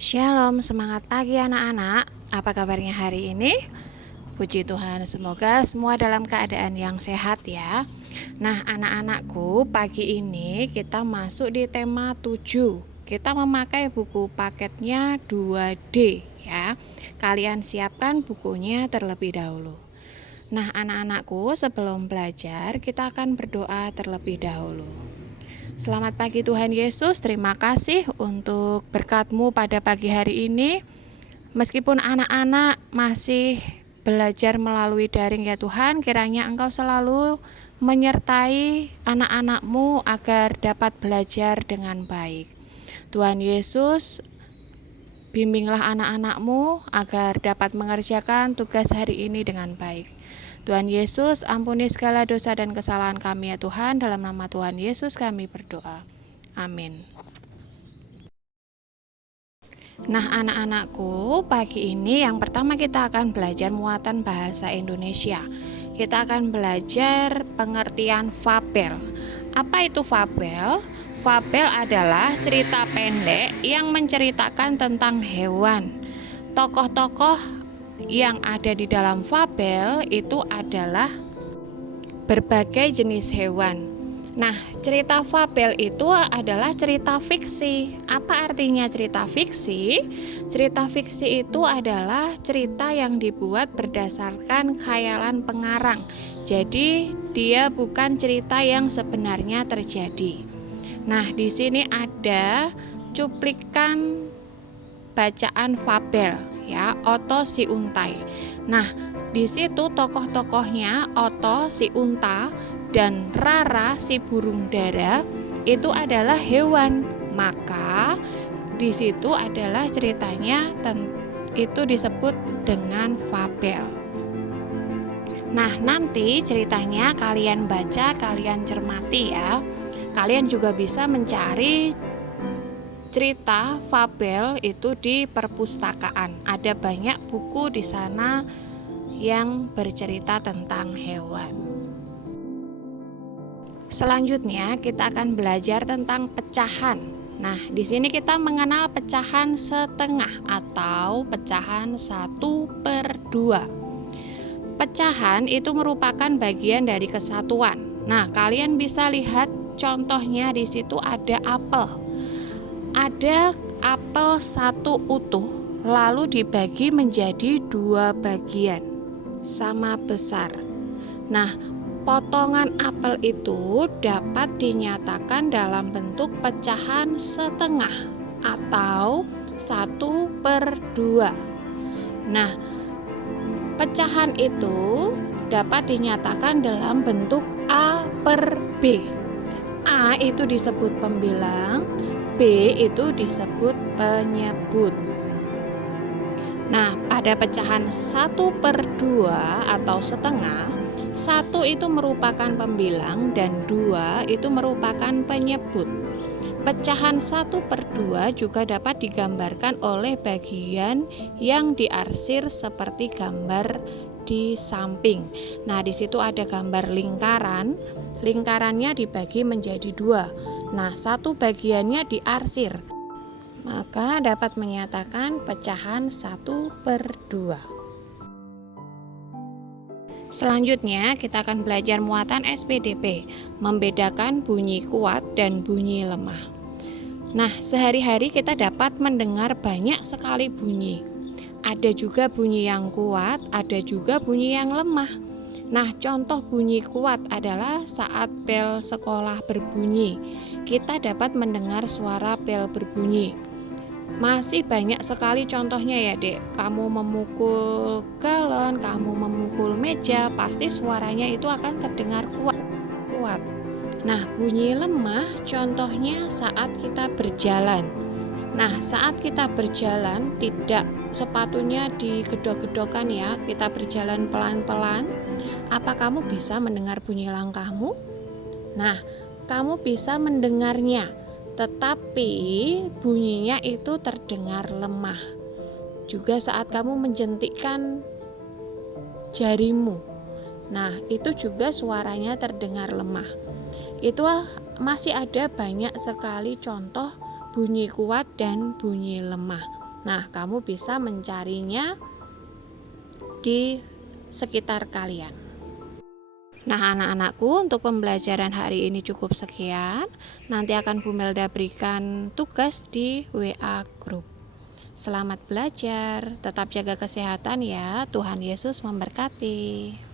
Shalom, semangat pagi anak-anak. Apa kabarnya hari ini? Puji Tuhan, semoga semua dalam keadaan yang sehat ya. Nah, anak-anakku, pagi ini kita masuk di tema 7. Kita memakai buku paketnya 2D ya. Kalian siapkan bukunya terlebih dahulu. Nah, anak-anakku, sebelum belajar, kita akan berdoa terlebih dahulu. Selamat pagi Tuhan Yesus, terima kasih untuk berkat-Mu pada pagi hari ini. Meskipun anak-anak masih belajar melalui daring ya Tuhan, kiranya Engkau selalu menyertai anak-anak-Mu agar dapat belajar dengan baik. Tuhan Yesus, bimbinglah anak-anak-Mu agar dapat mengerjakan tugas hari ini dengan baik. Tuhan Yesus, ampuni segala dosa dan kesalahan kami ya Tuhan, dalam nama Tuhan Yesus kami berdoa. Amin. Nah anak-anakku, pagi ini yang pertama kita akan belajar muatan bahasa Indonesia. Kita akan belajar pengertian fabel. Apa itu fabel? Fabel adalah cerita pendek yang menceritakan tentang hewan. Tokoh-tokoh yang ada di dalam fabel itu adalah berbagai jenis hewan. Nah, cerita fabel itu adalah cerita fiksi. Apa artinya cerita fiksi? Cerita fiksi itu adalah cerita yang dibuat berdasarkan khayalan pengarang. Jadi, dia bukan cerita yang sebenarnya terjadi. Nah, di sini ada cuplikan bacaan fabel ya, Oto si Untai. Nah, di situ tokoh-tokohnya Oto si unta dan Rara si burung dara itu adalah hewan. Maka di situ adalah ceritanya itu disebut dengan fabel. Nah, nanti ceritanya kalian baca, kalian cermati ya. Kalian juga bisa mencari cerita fabel itu di perpustakaan. Ada banyak buku di sana yang bercerita tentang hewan. Selanjutnya kita akan belajar tentang pecahan. Nah, di sini kita mengenal pecahan setengah atau pecahan 1/2. Pecahan itu merupakan bagian dari kesatuan. Nah, kalian bisa lihat contohnya di situ ada apel. Ada apel satu utuh lalu dibagi menjadi 2 bagian sama besar. Nah, potongan apel itu dapat dinyatakan dalam bentuk pecahan setengah atau 1/2. Nah, pecahan itu dapat dinyatakan dalam bentuk A/B. A itu disebut pembilang, B itu disebut penyebut. Nah, pada pecahan 1/2 atau setengah, 1 itu merupakan pembilang dan 2 itu merupakan penyebut. Pecahan 1/2 juga dapat digambarkan oleh bagian yang diarsir seperti gambar di samping. Nah, di situ ada gambar lingkaran. Lingkarannya dibagi menjadi 2. Nah, satu bagiannya diarsir. Maka dapat menyatakan pecahan 1/2. Selanjutnya kita akan belajar muatan SPDP, membedakan bunyi kuat dan bunyi lemah. Nah, sehari-hari kita dapat mendengar banyak sekali bunyi. Ada juga bunyi yang kuat, ada juga bunyi yang lemah. Nah, contoh bunyi kuat adalah saat bel sekolah berbunyi. Kita dapat mendengar suara bel berbunyi. Masih banyak sekali contohnya ya Dek. Kamu memukul galon, kamu memukul meja, pasti suaranya itu akan terdengar kuat. Nah, bunyi lemah contohnya saat kita berjalan. Nah, saat kita berjalan tidak sepatunya digedok-gedokan ya. Kita berjalan pelan-pelan. Apa kamu bisa mendengar bunyi langkahmu? Nah, kamu bisa mendengarnya, tetapi bunyinya itu terdengar lemah. Juga saat kamu menjentikkan jarimu. Nah, itu juga suaranya terdengar lemah. Itu masih ada banyak sekali contoh bunyi kuat dan bunyi lemah. Nah, kamu bisa mencarinya di sekitar kalian. Nah, anak-anakku, untuk pembelajaran hari ini cukup sekian. Nanti akan Bu Melda berikan tugas di WA grup. Selamat belajar, tetap jaga kesehatan ya. Tuhan Yesus memberkati.